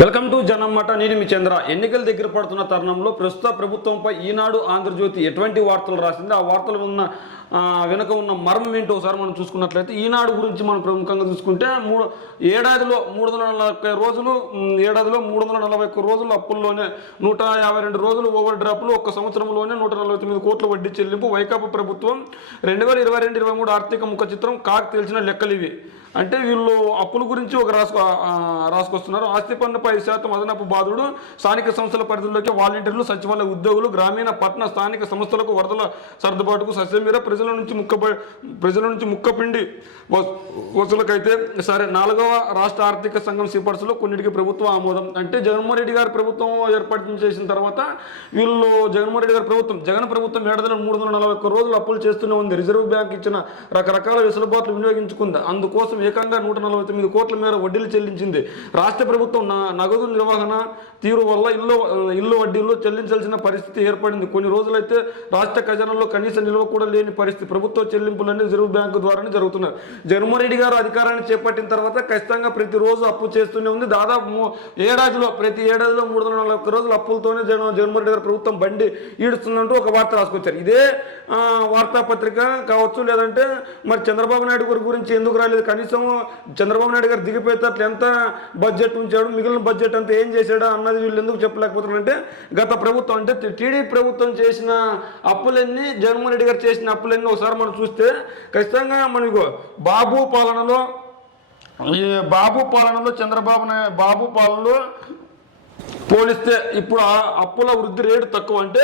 Welcome to జనమ్మట. నేను మీ చంద్ర. ఎన్నికల దగ్గర పడుతున్న తరుణంలో ప్రస్తుత ప్రభుత్వంపై ఈనాడు, ఆంధ్రజ్యోతి ఎటువంటి వార్తలు రాసింది, ఆ వార్తలు వెనుక ఉన్న మర్మం ఏంటో ఒకసారి మనం చూసుకున్నట్లయితే ఈనాడు గురించి మనం ప్రముఖంగా చూసుకుంటే ఏడాదిలో 340 రోజులు, ఏడాదిలో 341 రోజులు అప్పుల్లోనే 152 రోజులు ఓవర్ డ్రాప్లు, ఒక్క సంవత్సరంలోనే 149 కోట్ల వడ్డీ చెల్లింపు. వైకాపా ప్రభుత్వం 2022-23 ఆర్థిక ముఖ చిత్రం కాక్ తెలిసిన లెక్కలు ఇవి. అంటే వీళ్ళు అప్పుల గురించి ఒక రాసుకొస్తున్నారు. ఆస్తి పన్ను 5% అదనపు బాధుడు, స్థానిక సంస్థల పరిధిలోకి వాలంటీర్లు, సచివాలయ ఉద్యోగులు, గ్రామీణ పట్టణ స్థానిక సంస్థలకు వరదల సర్దుబాటుకు సస్యమీర ప్రజల నుంచి ముక్కపిండి వసూలకైతే సరే. 4వ రాష్ట్ర ఆర్థిక సంఘం సిఫార్సులో కొన్నిటికి ప్రభుత్వం ఆమోదం. అంటే జగన్మోహన్ రెడ్డి గారి ప్రభుత్వం ఏర్పాటు చేసిన తర్వాత వీళ్ళు జగన్ ప్రభుత్వం ఏడాదిలో 341 రోజులు అప్పులు చేస్తూనే ఉంది. రిజర్వ్ బ్యాంక్ ఇచ్చిన రకరకాల వెసులుబాట్లు వినియోగించుకుంది. అందుకోసం ఏకంగా 149 కోట్ల మేర వడ్డీలు చెల్లించింది. రాష్ట్ర ప్రభుత్వం నగదు నిర్వహణ తీరు వల్ల ఇల్లు వడ్డీలు చెల్లించాల్సిన పరిస్థితి ఏర్పడింది. కొన్ని రోజులైతే రాష్ట్ర ఖజానాలో కనీస నిల్వ కూడా లేని పరిస్థితి. ప్రభుత్వ చెల్లింపులన్నీ రిజర్వ్ బ్యాంకు ద్వారానే జరుగుతున్నాయి. జగన్మోహన్ రెడ్డి గారు అధికారాన్ని చేపట్టిన తర్వాత ఖచ్చితంగా ప్రతిరోజు అప్పు చేస్తూనే ఉంది. దాదాపు ప్రతి ఏడాదిలో 341 రోజులు అప్పులతోనే జగన్మోహన్ రెడ్డి గారు ప్రభుత్వం బండి ఈడుస్తుందంటూ ఒక వార్త రాసుకొచ్చారు. ఇదే వార్తాపత్రిక కావచ్చు, లేదంటే మరి చంద్రబాబు నాయుడు గారి గురించి ఎందుకు రాలేదు, కనీసం చంద్రబాబు నాయుడు గారు దిగిపోయేటట్లు ఎంత బడ్జెట్ ఉంచాడు, మిగిలిన బడ్జెట్ అంతా ఏం చేశాడా అన్నది వీళ్ళు ఎందుకు చెప్పలేకపోతున్నారంటే, గత ప్రభుత్వం అంటే టీడీపీ ప్రభుత్వం చేసిన అప్పులన్నీ, జగన్మోహన్ రెడ్డి గారు చేసిన అప్పులన్నీ ఒకసారి మనం చూస్తే ఖచ్చితంగా మనకు బాబు పాలనలో బాబు పాలనలో పోలిస్తే ఇప్పుడు ఆ అప్పుల వృద్ధి రేటు తక్కువ. అంటే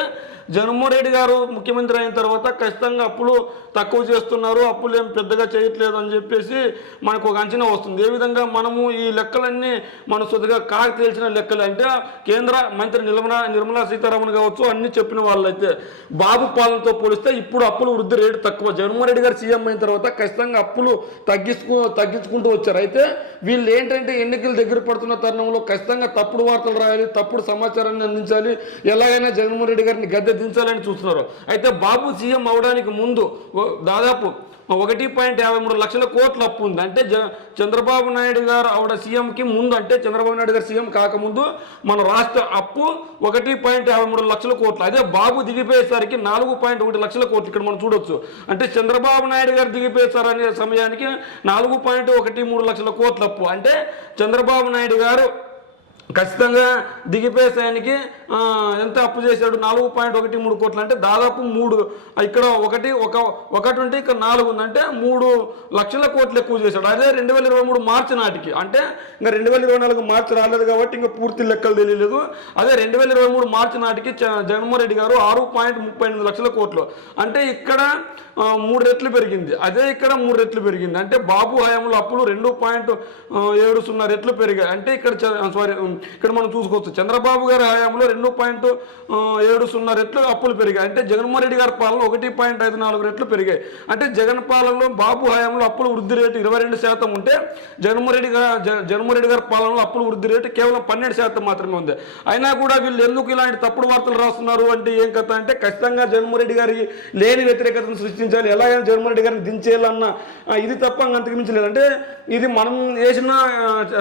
జగన్మోహన్ రెడ్డి గారు ముఖ్యమంత్రి అయిన తర్వాత ఖచ్చితంగా అప్పులు తక్కువ చేస్తున్నారు, అప్పులు ఏం పెద్దగా చేయట్లేదు అని చెప్పేసి మనకు ఒక అంచనా వస్తుంది. ఏ విధంగా మనము ఈ లెక్కలన్నీ మన సొంతగా కాకి తెలిసిన లెక్కలు. అంటే కేంద్ర మంత్రి నిర్మలా సీతారామన్ కావచ్చు, అన్ని చెప్పిన వాళ్ళైతే బాబు పాలనతో పోలిస్తే ఇప్పుడు అప్పుల వృద్ధి రేటు తక్కువ. జగన్మోహన్ రెడ్డి గారు సీఎం అయిన తర్వాత ఖచ్చితంగా అప్పులు తగ్గించుకుంటూ వచ్చారు. అయితే వీళ్ళు ఏంటంటే ఎన్నికలు దగ్గర పడుతున్న తరుణంలో ఖచ్చితంగా తప్పుడు వార్తలు రాయాలి, తప్పుడు సమాచారాన్ని అందించాలి, ఎలాగైనా జగన్మోహన్ రెడ్డి గారిని గద్దె దించాలని చూస్తున్నారు. అయితే బాబు సీఎం అవడానికి ముందు దాదాపు 1.53 లక్షల కోట్ల అప్పు ఉంది. అంటే చంద్రబాబు నాయుడు గారు ఆవిడ సీఎంకి ముందు, అంటే చంద్రబాబు నాయుడు గారు సీఎం కాకముందు మన రాష్ట్ర అప్పు 1.53 లక్షల కోట్లు. అదే బాబు దిగిపోయేసరికి 4.1 లక్షల కోట్లు. ఇక్కడ మనం చూడొచ్చు. అంటే చంద్రబాబు నాయుడు గారు దిగిపోయేసారనే సమయానికి 4.13 లక్షల కోట్ల అప్పు. అంటే చంద్రబాబు నాయుడు గారు ఖచ్చితంగా దిగిపోయేసానికి ఎంత అప్పు చేశాడు, 4.13 కోట్లు. అంటే దాదాపు 3, ఇక్కడ ఒకటి ఉంటే ఇక్కడ 4 ఉంది, అంటే 3 లక్షల కోట్లు ఎక్కువ చేశాడు. అదే 2023 మార్చి నాటికి, అంటే ఇంకా 2024 మార్చి రాలేదు కాబట్టి ఇంకా పూర్తి లెక్కలు తెలియలేదు. అదే 2023 మార్చి నాటికి జగన్మోహన్ రెడ్డి గారు 6.38 లక్షల కోట్లు. అంటే ఇక్కడ 3 రెట్లు పెరిగింది. అదే ఇక్కడ 3 రెట్లు పెరిగింది. అంటే బాబు హయాంలో అప్పులు 2.70 రెట్లు పెరిగాయి. అంటే ఇక్కడ మనం చూసుకోవచ్చు, చంద్రబాబు గారి హయాంలో 2.70 రెట్లు అప్పులు పెరిగాయి. అంటే జగన్మోహన్ రెడ్డి గారి పాలన 1.54 రెట్లు పెరిగాయి. అంటే జగన్ పాలనలో బాబు హయాంలో అప్పుల వృద్ధి రేటు 22% ఉంటే జగన్మోహన్ రెడ్డి గారి పాలనలో అప్పుల వృద్ధి రేటు కేవలం 12% మాత్రమే ఉంది. అయినా కూడా వీళ్ళు ఎందుకు ఇలాంటి తప్పుడు వార్తలు రాస్తున్నారు అంటే ఏం కథ అంటే, ఖచ్చితంగా జగన్మోహన్ రెడ్డి గారికి లేని వ్యతిరేకతను సృష్టించాలి, ఎలాగైనా జగన్మోహన్ రెడ్డి గారిని దించేయాలన్న ఇది తప్ప అంతకు మించి లేదు. అంటే ఇది మనం వేసిన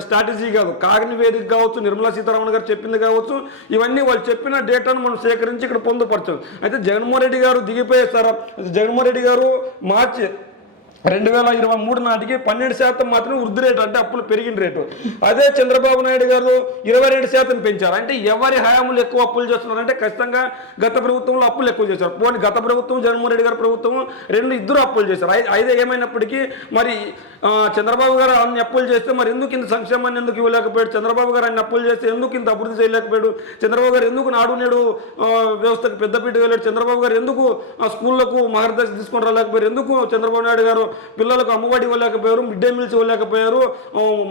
స్ట్రాటజీ కాదు. కాగిని వేదిక కావచ్చు, నిర్మలా సీతారామన్ గారు చెప్పింది కావచ్చు, ఇవన్నీ వాళ్ళు చెప్పిన డేటాను మనం సేకరించి ఇక్కడ పొందుపరచాం. అయితే జగన్మోహన్ రెడ్డి గారు దిగిపోయేస్తారా, జగన్మోహన్ రెడ్డి గారు మార్చి 2023 నాటికి 12% మాత్రమే వృద్ధి రేటు, అంటే అప్పులు పెరిగిన రేటు. అదే చంద్రబాబు నాయుడు గారు 22% పెంచారు. అంటే ఎవరి హయాములు ఎక్కువ అప్పులు చేస్తున్నారు అంటే ఖచ్చితంగా గత ప్రభుత్వంలో అప్పులు ఎక్కువ చేశారు. పోనీ గత ప్రభుత్వం, జగన్మోహన్ రెడ్డి గారి ప్రభుత్వం ఇద్దరు అప్పులు చేశారు. అయితే ఏమైనప్పటికీ మరి చంద్రబాబు గారు అన్ని అప్పులు చేస్తే మరి ఎందుకు ఇంత సంక్షేమాన్ని ఎందుకు ఇవ్వలేకపోయాడు, చంద్రబాబు గారు అన్ని అప్పులు చేస్తే ఎందుకు ఇంత అభివృద్ధి చేయలేకపోయాడు, చంద్రబాబు గారు ఎందుకు నాడు నేడు వ్యవస్థకు పెద్దపీట వెళ్ళాడు, చంద్రబాబు గారు ఎందుకు స్కూళ్లకు మహర్దశ తీసుకొని రాలేకపోయారు, ఎందుకు చంద్రబాబు నాయుడు గారు పిల్లలకు అమ్మఒడి ఇవ్వలేకపోయారు, మిడ్ డే మీల్స్ ఇవ్వలేకపోయారు,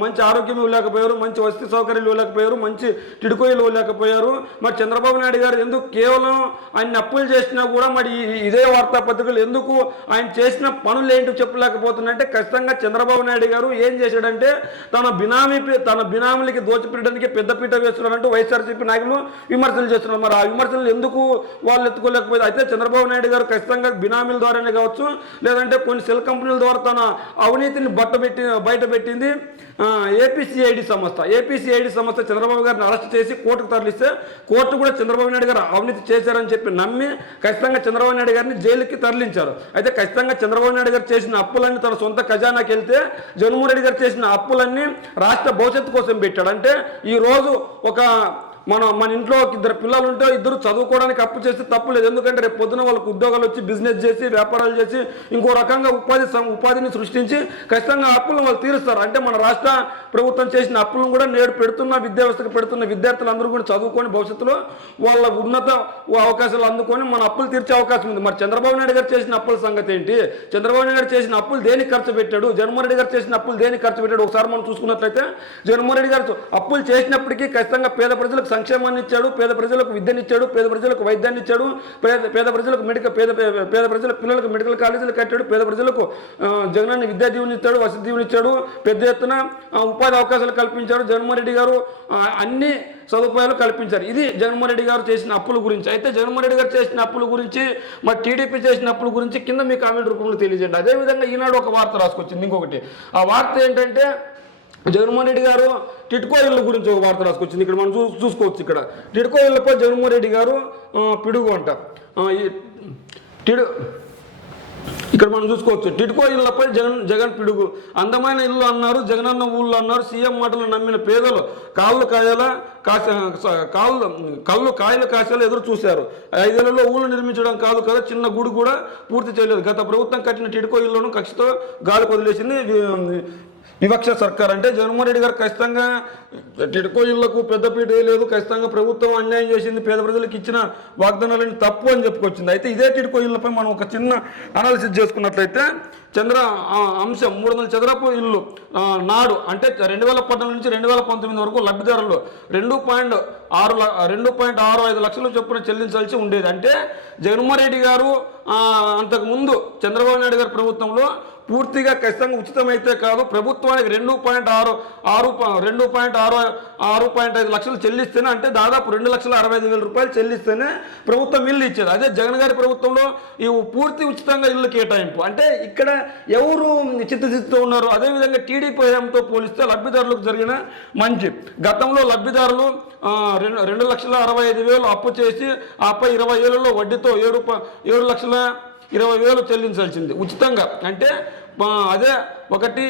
మంచి ఆరోగ్యం ఇవ్వలేకపోయారు, మంచి వసతి సౌకర్యాలు ఇవ్వలేకపోయారు, మంచి టిడుకోయిలు ఇవ్వలేకపోయారు. మరి చంద్రబాబు నాయుడు గారు ఎందుకు కేవలం ఆయన అప్పులు చేసినా కూడా మరి ఇదే వార్తాపత్రికలు ఎందుకు ఆయన చేసిన పనులు ఏంటో చెప్పలేకపోతున్నాయంటే, ఖచ్చితంగా చంద్రబాబు నాయుడు గారు ఏం చేశాడంటే తన బినామీలకి దోచిపెట్టడానికి పెద్దపీట వేస్తున్నారంటూ వైఎస్ఆర్సీపీ నాయకులు విమర్శలు చేస్తున్నారు. మరి ఆ విమర్శలు ఎందుకు వాళ్ళు ఎత్తుకోలేకపోయింది. అయితే చంద్రబాబు నాయుడు గారు ఖచ్చితంగా బినామీల ద్వారానే కావచ్చు, లేదంటే కొన్ని సెల్ కంపెనీలు కంపెనీల ద్వారా తన అవినీతిని బయటపెట్టింది ఏపీసీఐడి సంస్థ చంద్రబాబు గారిని అరెస్ట్ చేసి కోర్టుకు తరలిస్తే కోర్టు కూడా చంద్రబాబు నాయుడు గారు అవినీతి చేశారని చెప్పి నమ్మి ఖచ్చితంగా చంద్రబాబు నాయుడు గారిని జైలుకి తరలించారు. అయితే ఖచ్చితంగా చంద్రబాబు నాయుడు గారు చేసిన అప్పులన్నీ తన సొంత ఖజానాకి వెళ్తే జగన్మోహన్ రెడ్డి గారు చేసిన అప్పులన్నీ రాష్ట్ర భవిష్యత్తు కోసం పెట్టాడు. అంటే ఈరోజు మన ఇంట్లో ఇద్దరు పిల్లలు ఉంటే ఇద్దరు చదువుకోవడానికి అప్పు చేస్తే తప్పు లేదు. ఎందుకంటే రేపు పొద్దున వాళ్ళకు ఉద్యోగాలు వచ్చి బిజినెస్ చేసి వ్యాపారాలు చేసి ఇంకో రకంగా ఉపాధిని సృష్టించి ఖచ్చితంగా అప్పులను వాళ్ళు తీరుస్తారు. అంటే మన రాష్ట్ర ప్రభుత్వం చేసిన అప్పులను కూడా నేడు విద్యా వ్యవస్థకు పెడుతున్న విద్యార్థులందరూ కూడా చదువుకొని భవిష్యత్తులో వాళ్ళ ఉన్నత అవకాశాలు అందుకొని మన అప్పులు తీర్చే అవకాశం ఉంది. మరి చంద్రబాబు నాయుడు గారు చేసిన అప్పుల సంగతి ఏంటి? చంద్రబాబు నాయుడు గారు చేసిన అప్పులు దేనికి ఖర్చు పెట్టాడు? జగన్మోహన్ రెడ్డి గారు చేసిన అప్పులు దేనికి ఖర్చు పెట్టాడు? ఒకసారి మనం చూసుకున్నట్లయితే జగన్మోహన్ రెడ్డి గారు అప్పులు చేసినప్పటికీ ఖచ్చితంగా పేద ప్రజలకు సంక్షేమాన్ని ఇచ్చాడు, పేద ప్రజలకు విద్యనిచ్చాడు, పేద ప్రజలకు వైద్యాన్ని ఇచ్చాడు, పేద ప్రజలకు పేద ప్రజల పిల్లలకు మెడికల్ కాలేజీలు కట్టాడు, పేద ప్రజలకు జగనన్న విద్యా దీవెని ఇచ్చాడు, వసతి దీవెని ఇచ్చాడు, పెద్ద ఎత్తున ఉపాధి అవకాశాలు కల్పించాడు. జగన్మోహన్ రెడ్డి గారు అన్ని సదుపాయాలు కల్పించారు. ఇది జగన్మోహన్ రెడ్డి గారు చేసిన అప్పుల గురించి. అయితే జగన్మోహన్ రెడ్డి గారు చేసిన అప్పుల గురించి మరి టీడీపీ చేసిన అప్పుల గురించి కింద మీ కామెంట్ రూపంలో తెలియజేయండి. అదేవిధంగా ఈనాడు ఒక వార్త రాసుకొచ్చింది. ఇంకొకటి ఆ వార్త ఏంటంటే జగన్మోహన్ రెడ్డి గారు టిడ్కో ఇళ్ళ గురించి ఒక వార్త రాసుకొచ్చింది. ఇక్కడ మనం చూసుకోవచ్చు. ఇక్కడ టిడ్కో ఇళ్లపై జగన్మోహన్ రెడ్డి గారు పిడుగు అంట. ఇక్కడ మనం చూసుకోవచ్చు. టిడ్కో ఇళ్లపై జగన్ పిడుగు. అందమైన ఇల్లు అన్నారు, జగనన్న ఊళ్ళు అన్నారు. సీఎం మాటలు నమ్మిన పేదలు కళ్ళు కాయలు కాసేలా ఎదురు చూశారు. 5 ఏళ్లలో ఊళ్ళు నిర్మించడం కాదు కదా, చిన్న గుడి కూడా పూర్తి చేయలేదు. గత ప్రభుత్వం కట్టిన టిడ్కో ఇళ్లను కక్షతో గాలి వదిలేసింది వివక్ష సర్కార్. అంటే జగన్మోహన్ రెడ్డి గారు ఖచ్చితంగా టిడ్కో ఇళ్లకు పెద్దపీట వేయలేదు, ఖచ్చితంగా ప్రభుత్వం అన్యాయం చేసింది, పేద ప్రజలకు ఇచ్చిన వాగ్దానాలని తప్పు అని చెప్పుకొచ్చింది. అయితే ఇదే టిడ్కో ఇళ్లపై మనం ఒక చిన్న అనాలిసిస్ చేసుకున్నట్లయితే అంశం 300 చదరపు ఇల్లు నాడు అంటే 2014 నుంచి 2019 వరకు లబ్ధిదారులు 2.65 లక్షల చొప్పున చెల్లించాల్సి ఉండేది. అంటే జగన్మోహన్ రెడ్డి గారు అంతకుముందు చంద్రబాబు నాయుడు గారి ప్రభుత్వంలో పూర్తిగా ఖచ్చితంగా ఉచితమైతే కాదు, ప్రభుత్వానికి 2.65 లక్షలు చెల్లిస్తేనే, అంటే దాదాపు 2,65,000 రూపాయలు చెల్లిస్తేనే ప్రభుత్వం ఇల్లు ఇచ్చేది. అదే జగన్ గారి ప్రభుత్వంలో ఈ పూర్తి ఉచితంగా ఇల్లు కేటాయింపు. అంటే ఇక్కడ ఎవరు చిత్తశుద్ధితో ఉన్నారు? అదేవిధంగా టీడీపీ హయాంతో పోలిస్తే లబ్ధిదారులకు జరిగిన మంచి. గతంలో లబ్ధిదారులు 2,65,000 అప్పు చేసి ఆపై 20 ఏళ్లలో వడ్డీతో 7,20,000 చెల్లించాల్సింది ఉచితంగా. అంటే అదే ఒకటి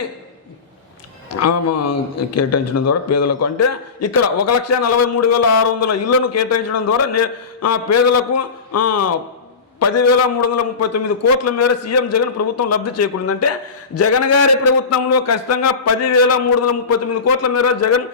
కేటాయించడం ద్వారా పేదలకు, అంటే ఇక్కడ 1,43,600 ఇళ్లను కేటాయించడం ద్వారా పేదలకు 10,339 కోట్ల మేర సీఎం జగన్ ప్రభుత్వం లబ్ధి చేకూరింది. అంటే జగన్ గారి ప్రభుత్వంలో ఖచ్చితంగా 10,339 కోట్ల మేర జగన్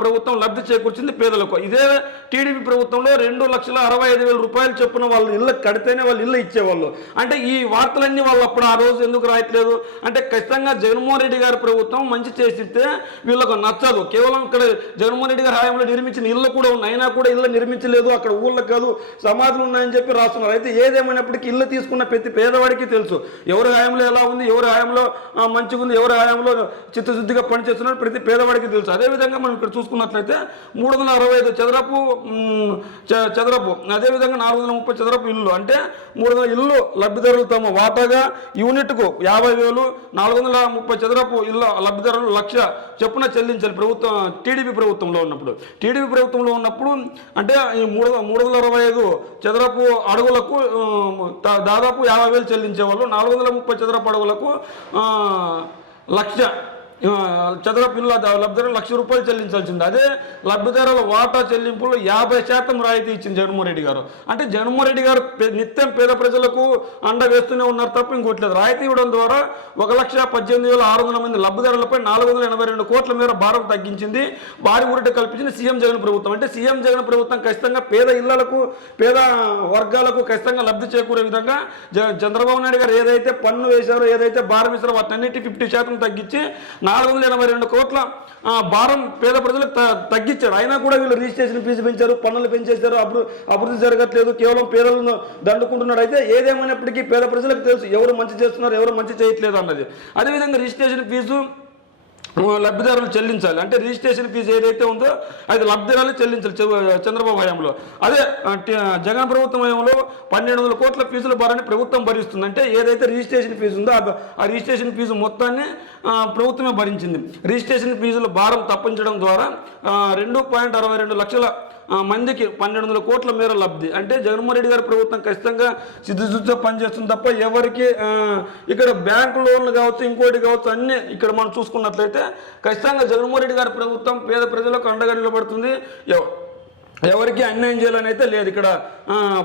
ప్రభుత్వం లబ్ధి చేకూర్చింది పేదలకు. ఇదే టీడీపీ ప్రభుత్వంలో 2,65,000 రూపాయలు చొప్పున వాళ్ళు ఇళ్ళ కడితేనే వాళ్ళు ఇల్లు ఇచ్చేవాళ్ళు. అంటే ఈ వార్తలన్నీ వాళ్ళు అప్పుడు ఆ రోజు ఎందుకు రాయట్లేదు? అంటే ఖచ్చితంగా జగన్మోహన్ రెడ్డి గారి ప్రభుత్వం మంచి చేసిస్తే వీళ్ళకు నచ్చదు. కేవలం ఇక్కడ జగన్మోహన్ రెడ్డి గారి హయాంలో నిర్మించిన ఇళ్ళు కూడా ఉన్నాయి, అయినా కూడా ఇళ్ళు నిర్మించలేదు, అక్కడ ఊళ్ళకి కాదు సమాధులు ఉన్నాయని చెప్పి రాస్తున్నారు. అయితే ఏదేమైనప్పటికీ ఇల్లు తీసుకున్న ప్రతి పేదవాడికి తెలుసు ఎవరి హయాంలో ఎలా ఉంది, ఎవరి హయాంలో మంచిగా ఉంది, ఎవరి హయాంలో చిత్తశుద్ధిగా పనిచేస్తున్నారు ప్రతి పేదవాడికి తెలుసు. అదేవిధంగా మనం ఇక్కడ చూసుకున్నట్లయితే 365 చదరపు అదేవిధంగా 430 చదరపు ఇల్లు, అంటే 300 ఇల్లు లబ్ధిదారులు తమ వాటాగా యూనిట్కు 50,000, 430 చదరపు ఇల్లు లబ్ధిదారులు 1,00,000 చొప్పున చెల్లించాలి ప్రభుత్వం టీడీపీ ప్రభుత్వంలో ఉన్నప్పుడు. టీడీపీ ప్రభుత్వంలో ఉన్నప్పుడు అంటే ఈ 325 చదరపు అడుగులకు దాదాపు 50,000 చెల్లించేవాళ్ళు, 430 చదరపు అడుగులకు 1,00,000 చదరపు ఇల్లు లబ్ధిదారులు 1,00,000 రూపాయలు చెల్లించాల్సింది. అదే లబ్ధిదారుల వాటా చెల్లింపులు 50% రాయితీ ఇచ్చింది జగన్మోహన్ రెడ్డి గారు. అంటే జగన్మోహన్ రెడ్డి గారు నిత్యం పేద ప్రజలకు అండ వేస్తూనే ఉన్నారు తప్ప ఇంకోట్లేదు. రాయితీ ఇవ్వడం ద్వారా 1,18,600 మంది లబ్ధిదారులపై 482 కోట్ల మేర భారం తగ్గించింది, భారీ ఊరట కల్పించింది సీఎం జగన్ ప్రభుత్వం. అంటే సీఎం జగన్ ప్రభుత్వం ఖచ్చితంగా పేద ఇళ్లకు పేద వర్గాలకు ఖచ్చితంగా లబ్ధి చేకూరే విధంగా చంద్రబాబు నాయుడు గారు ఏదైతే పన్ను వేశారో, ఏదైతే భారం వేశారో వాటన్నిటి 50% తగ్గించి 482 కోట్ల భారం పేద ప్రజలకు తగ్గించారు. అయినా కూడా వీళ్ళు రిజిస్ట్రేషన్ ఫీజు పెంచారు, పన్నులు పెంచేశారు, అభివృద్ధి జరగట్లేదు, కేవలం పేదలను దండుకుంటున్నాడు. అయితే ఏదేమైనప్పటికీ పేద ప్రజలకు తెలుసు ఎవరు మంచి చేస్తున్నారు, ఎవరు మంచి చేయట్లేదు అన్నది. అదేవిధంగా రిజిస్ట్రేషన్ ఫీజు లబ్ధిదారులు చెల్లించాలి. అంటే రిజిస్ట్రేషన్ ఫీజు ఏదైతే ఉందో అది లబ్ధిదారులు చెల్లించాలి చంద్రబాబు హయాంలో. అదే జగన్ ప్రభుత్వం హయాంలో 1200 కోట్ల ఫీజుల భారాన్ని ప్రభుత్వం భరిస్తుంది. అంటే ఏదైతే రిజిస్ట్రేషన్ ఫీజు ఉందో ఆ రిజిస్ట్రేషన్ ఫీజు మొత్తాన్ని ప్రభుత్వమే భరించింది. రిజిస్ట్రేషన్ ఫీజుల భారం తప్పించడం ద్వారా 2.62 లక్షల మందికి 1200 కోట్ల మేర లబ్ధి. అంటే జగన్మోహన్ రెడ్డి గారి ప్రభుత్వం ఖచ్చితంగా సిద్ధశుద్ధితో పనిచేస్తుంది తప్ప ఎవరికి ఇక్కడ బ్యాంకు లోన్లు కావచ్చు ఇంకోటి కావచ్చు అన్నీ ఇక్కడ మనం చూసుకున్నట్లయితే ఖచ్చితంగా జగన్మోహన్ రెడ్డి గారి ప్రభుత్వం పేద ప్రజలకు అండగా నిలబడుతుంది. ఎవరికి అన్యాయం చేయాలని అయితే లేదు. ఇక్కడ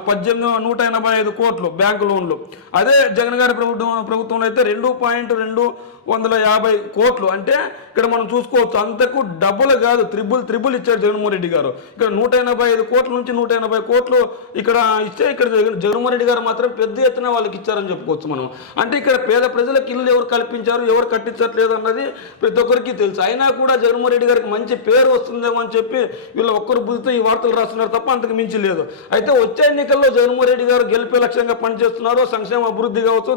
185 కోట్లు బ్యాంకు లోన్లు. అదే జగన్ గారి ప్రభుత్వంలో అయితే 2.250 కోట్లు. అంటే ఇక్కడ మనం చూసుకోవచ్చు అంతకు డబ్బులు కాదు త్రిబుల్ ఇచ్చారు జగన్మోహన్ రెడ్డి గారు. ఇక్కడ 185 కోట్ల నుంచి 180 కోట్లు ఇక్కడ ఇచ్చే ఇక్కడ జగన్మోహన్ రెడ్డి గారు మాత్రం పెద్ద ఎత్తున వాళ్ళకి ఇచ్చారని చెప్పుకోవచ్చు మనం. అంటే ఇక్కడ పేద ప్రజలకు ఇల్లు ఎవరు కల్పించారు ఎవరు కట్టించట్లేదు అన్నది ప్రతి ఒక్కరికి తెలుసు. అయినా కూడా జగన్మోహన్ రెడ్డి గారికి మంచి పేరు వస్తుందేమో అని చెప్పి వీళ్ళు ఒక్కరు బుద్ధితో ఈ వార్తలు రాస్తున్నారు తప్ప అంతకు మించి లేదు. అయితే వచ్చే ఎన్నికల్లో జగన్మోహన్ రెడ్డి గారు గెలిపే లక్ష్యంగా పనిచేస్తున్నారు. సంక్షేమ అభివృద్ధి కావచ్చు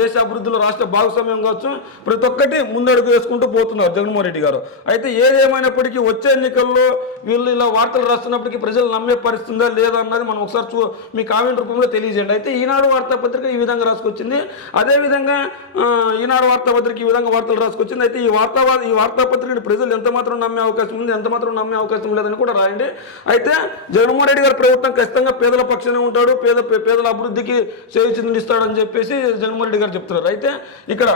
దేశ అభివృద్ధిలో రాష్ట్ర భాగస్వామ్యం కావచ్చు ప్రతి ఒక్కటి ముందడుగు వేసుకుంటూ పోతున్నారు జగన్మోహన్ రెడ్డి గారు. అయితే ఏదేమైనప్పటికీ వచ్చే ఎన్నికల్లో వీళ్ళు ఇలా వార్తలు రాస్తున్నప్పటికీ ప్రజలు నమ్మే పరిస్థితుందా లేదా అన్నది మనం ఒకసారి మీ కామెంట్ రూపంలో తెలియజేయండి. అయితే ఈనాడు వార్తాపత్రిక ఈ విధంగా రాసుకొచ్చింది. అదేవిధంగా ఈనాడు వార్తాపత్రిక ఈ విధంగా వార్తలు రాసుకొచ్చింది. అయితే ఈ వార్తాపత్రికని ప్రజలు ఎంత మాత్రం నమ్మే అవకాశం ఉంది ఎంత మాత్రం నమ్మే అవకాశం లేదని కూడా రాయండి. అయితే జగన్మోహన్ రెడ్డి గారి ప్రభుత్వం ఖచ్చితంగా పేదల పక్షానే ఉంటాడు పేదల అభివృద్ధికి చేయూతనిస్తాడని చెప్పేసి జగన్మోహన్ రెడ్డి గారు చెప్తున్నారు. అయితే ఇక్కడ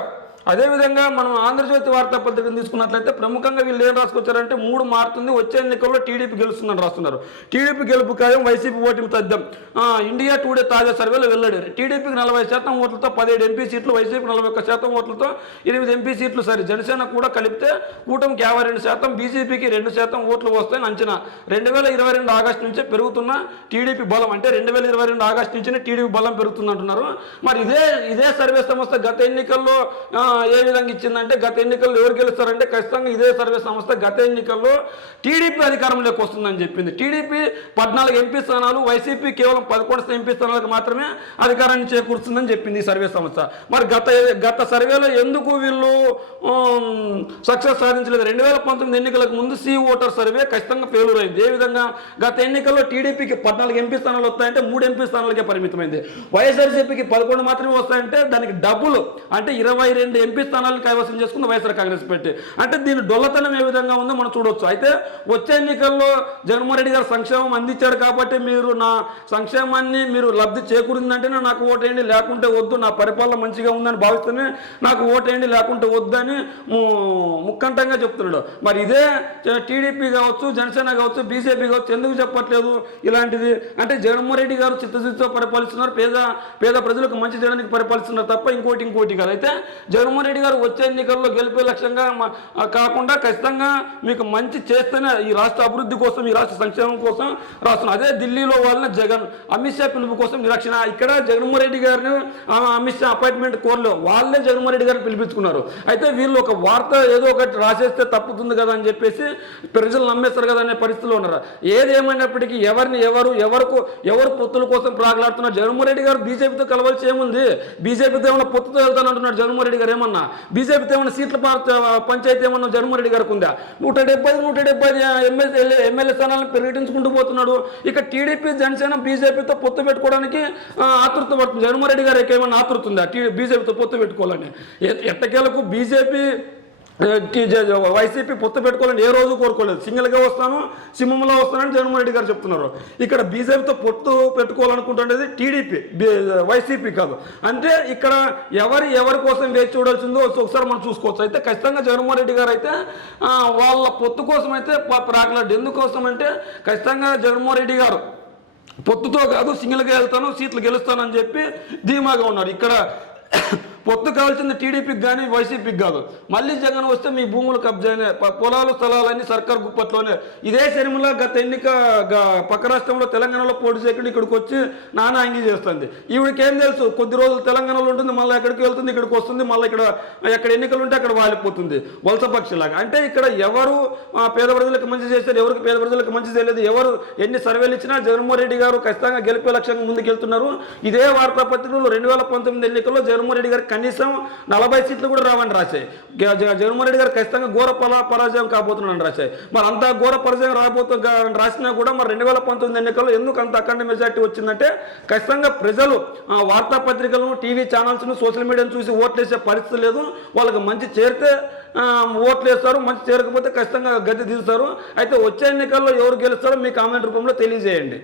అదేవిధంగా మనం ఆంధ్రజ్యోతి వార్తాపత్రికను తీసుకున్నట్లయితే ప్రముఖంగా వీళ్ళు ఏం రాసుకొచ్చారంటే 3 మారుతుంది వచ్చే ఎన్నికల్లో టీడీపీ గెలుస్తుందని రాస్తున్నారు. టీడీపీ గెలుపు ఖాయం వైసీపీ ఓటింగ్ తథ్యం. ఇండియా టుడే తాజా సర్వేలో వెల్లడారు. టీడీపీకి 40% ఓట్లతో 17 ఎంపీ సీట్లు వైసీపీ 41% ఓట్లతో 8 ఎంపీ సీట్లు సరే జనసేన కూడా కలిపితే కూటమికి 52% బీజేపీకి 2% ఓట్లు వస్తాయని అంచనా. 2022 ఆగస్టు నుంచే పెరుగుతున్న టీడీపీ బలం. అంటే 2022 ఆగస్టు నుంచే టీడీపీ బలం పెరుగుతుంది అంటున్నారు. మరి ఇదే సర్వే సంస్థ గత ఎన్నికల్లో ఏ విధంగా ఇచ్చిందంటే గత ఎన్నికల్లో ఎవరు గెలుస్తారంటే ఖచ్చితంగా ఇదే సర్వే సంస్థ గత ఎన్నికల్లో టీడీపీ అధికారంలోకి వస్తుందని చెప్పింది. టీడీపీ 14 ఎంపీ స్థానాలు వైసీపీ కేవలం 11 ఎంపీ స్థానాలకు మాత్రమే అధికారాన్ని చేకూరుస్తుందని చెప్పింది ఈ సర్వే సంస్థ. మరి గత సర్వేలో ఎందుకు వీళ్ళు సక్సెస్ సాధించలేదు? 2019 ఎన్నికలకు ముందు సి ఓటర్ సర్వే ఖచ్చితంగా ఫెయిల్యూర్ అయింది. ఏ విధంగా గత ఎన్నికల్లో టీడీపీకి 14 ఎంపీ స్థానాలు వస్తాయంటే 3 ఎంపీ స్థానాలకే పరిమితమైంది. వైఎస్ఆర్సీపీకి 11 మాత్రమే వస్తాయంటే దానికి డబ్బులు అంటే 22 ఎంపీ స్థానాలను కైవసం చేసుకుంది వైఎస్ఆర్ కాంగ్రెస్ పార్టీ. అంటే దీని డొల్లతనం ఏ విధంగా ఉందో మనం చూడవచ్చు. అయితే వచ్చే ఎన్నికల్లో జగన్మోహన్ రెడ్డి గారు సంక్షేమం అందించాడు కాబట్టి మీరు నా సంక్షేమాన్ని మీరు లబ్ధి చేకూరిందంటేనే నాకు ఓటేయండి లేకుంటే వద్దు, నా పరిపాలన మంచిగా ఉందని భావిస్తేనే నాకు ఓటేయండి లేకుంటే వద్దు అని ముక్కంఠంగా చెప్తున్నాడు. మరి ఇదే టీడీపీ కావచ్చు జనసేన కావచ్చు బీజేపీ కావచ్చు ఎందుకు చెప్పట్లేదు ఇలాంటిది? అంటే జగన్మోహన్ రెడ్డి గారు చిత్తశుద్ధితో పరిపాలిస్తున్నారు, పేద ప్రజలకు మంచి చేయడానికి పరిపాలిస్తున్నారు తప్ప ఇంకోటి కాదు. అయితే జగన్మోహన్ రెడ్డి గారు వచ్చే ఎన్నికల్లో గెలిపే లక్ష్యంగా కాకుండా ఖచ్చితంగా మీకు మంచి చేస్తేనే ఈ రాష్ట్ర అభివృద్ధి కోసం ఈ రాష్ట్ర సంక్షేమం కోసం రాస్తున్నారు. అదే ఢిల్లీలో వాళ్ళని అమిత్ షా పిలుపు కోసం నిరక్షణ. ఇక్కడ జగన్మోహన్ రెడ్డి గారిని అమిత్ షా అపాయింట్మెంట్ కోరలేదు, వాళ్ళే జగన్మోహన్ రెడ్డి గారిని పిలిపించుకున్నారు. అయితే వీళ్ళు ఒక వార్త ఏదో ఒకటి రాసేస్తే తప్పుతుంది కదా అని చెప్పేసి ప్రజలు నమ్మేస్తారు కదా అనే పరిస్థితిలో ఉన్నారు. ఏదేమైనప్పటికీ ఎవరు పొత్తుల కోసం ప్రాగలాడుతున్నారు? జగన్మోహన్ రెడ్డి గారు బీజేపీతో కలవాల్సి ఏముంది? బీజేపీతో ఏమైనా పొత్తుతో వెళ్తానంటున్నాడు జగన్మోహన్ రెడ్డి గారు. ఏమన్నా బీజేపీతో ఏమన్నా సీట్ల పంచాయతీ ఏమన్నా జగన్మోహన్ రెడ్డి గారికి ఉందా? 170 ఎమ్మెల్యే స్థానాలను ప్రకటించుకుంటూ పోతున్నాడు. ఇక టీడీపీ జనసేన బీజేపీతో పొత్తు పెట్టుకోవడానికి ఆతృత పడుతుంది. జగన్మోహన్ రెడ్డి గారికి ఏమన్నా ఆతృత ఉందా బీజేపీతో పొత్తు పెట్టుకోవాలని? ఎట్టకేలకు బీజేపీ వైసీపీ పొత్తు పెట్టుకోవాలని ఏ రోజు కోరుకోలేదు. సింగిల్గా వస్తాను సింహంలో వస్తానని జగన్మోహన్ రెడ్డి గారు చెప్తున్నారు. ఇక్కడ బీజేపీతో పొత్తు పెట్టుకోవాలనుకుంటున్నది టీడీపీ వైసీపీ కాదు. అంటే ఇక్కడ ఎవరి కోసం వేచి చూడాల్సిందో ఒకసారి మనం చూసుకోవచ్చు. అయితే ఖచ్చితంగా జగన్మోహన్ రెడ్డి గారు అయితే వాళ్ళ పొత్తు కోసం అయితే ప్రాకులాడు. ఎందుకోసం అంటే ఖచ్చితంగా జగన్మోహన్ రెడ్డి గారు పొత్తుతో కాదు సింగిల్గా వెళ్తాను సీట్లు గెలుస్తానని చెప్పి ధీమాగా ఉన్నారు. ఇక్కడ పొత్తు కావాల్సింది టీడీపీకి కానీ వైసీపీకి కాదు. మళ్ళీ జగన్ వస్తే మీ భూములు కబ్జానే పొలాలు స్థలాలన్నీ సర్కార్ గుప్పట్లోనే. ఇదే శర్మిల గత ఎన్నిక పక్క రాష్ట్రంలో తెలంగాణలో పోటీ చేయకుండా ఇక్కడికి వచ్చి నానా అంగీ చేస్తుంది. ఈవిడికేం తెలుసు? కొద్ది రోజులు తెలంగాణలో ఉంటుంది, మళ్ళీ ఎక్కడికి వెళ్తుంది, ఇక్కడికి వస్తుంది, మళ్ళీ ఎక్కడ ఎన్నికలు ఉంటే అక్కడ వాలిపోతుంది వలస పక్షిలాగా. అంటే ఇక్కడ ఎవరు పేద ప్రజలకు మంచి చేశారు, ఎవరికి పేద ప్రజలకు మంచి చేయలేదు, ఎవరు ఎన్ని సర్వేలు ఇచ్చినా జగన్మోహన్ రెడ్డి గారు ఖచ్చితంగా గెలిపే లక్ష్యంగా ముందుకెళ్తున్నారు. ఇదే వార్తాపత్రికలో 2019 ఎన్నికల్లో జగన్మోహన్ రెడ్డి గారు కనీసం 40 సీట్లు కూడా రావని రాశాయి. జగన్మోహన్ రెడ్డి గారు ఖచ్చితంగా ఘోర పరాజయం కాబోతున్నాడని రాశాయి. మరి అంత ఘోర పరాజయం రాసినా కూడా మరి 2019 ఎన్నికల్లో ఎందుకు అంత అఖండ మెజార్టీ వచ్చిందంటే ఖచ్చితంగా ప్రజలు వార్తాపత్రికలను, టీవీ ఛానల్స్ను, సోషల్ మీడియాను చూసి ఓట్లేసే పరిస్థితి లేదు. వాళ్ళకి మంచి చేరితే ఓట్లు వేస్తారు, మంచి చేరకపోతే ఖచ్చితంగా గద్దె దిగుతారు. అయితే వచ్చే ఎన్నికల్లో ఎవరు గెలుస్తారో మీ కామెంట్ రూపంలో తెలియజేయండి.